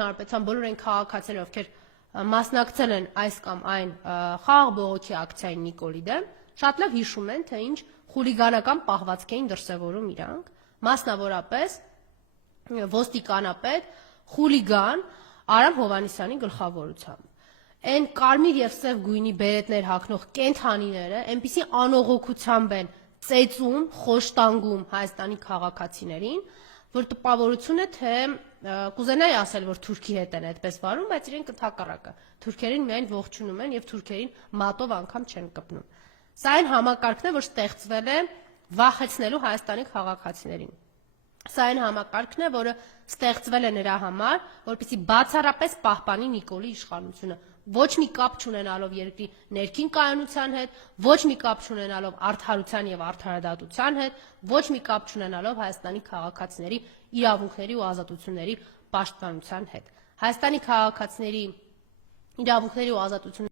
Հանրապետության բոլոր այն քաղաքացիները, ովքեր մասնակցել են այս կամ այն խաղաղ բողոքի ակցիային Նիկոլի դեմ, շատ լավ հիշում են, թե ինչ խուլիգանական պահվածք էին դրսևորում իրանք, մասնավորապես ոստիկանապետ խուլիգան Արամ Հովհաննիսյանի գլխավորությամբ։ Այն կարմիր եւ սև գույնի բերետներ հագնող կենթանիները այնպիսի անողոքությամբ են ծեծում, խոշտանգում Հայաստանի քաղաքացիներին, որ տպավորություն է, թե կուզենայի ասել, որ Թուրքի հետ են այդպես վարում, բայց իրենք ընդհակառակը թուրքերին միայն ողջունում են եւ թուրքերին մատով անգամ չեն կպնում։ Սա այն համակարգն է, որ ստեղծվել է վախեցնելու Հայաստանի քաղաքացիներին։ Սա այն համակարգն է, որը ստեղծվել է նրա համար, որպեսզի բացառապես պահպանի Նիկոլի իշխանությունը, ոչ մի կապ չունենալով երկրի ներքին կայունության հետ, ոչ մի կապ չունենալով արդարության եւ արդարադատության հետ, ոչ մի կապ չունենալով Հայաստանի քաղաքացիների իրավունքների ու ազատությունների պաշտպանության հետ։ Հայաստանի քաղաքացիների իրավունքների ու ազատությունների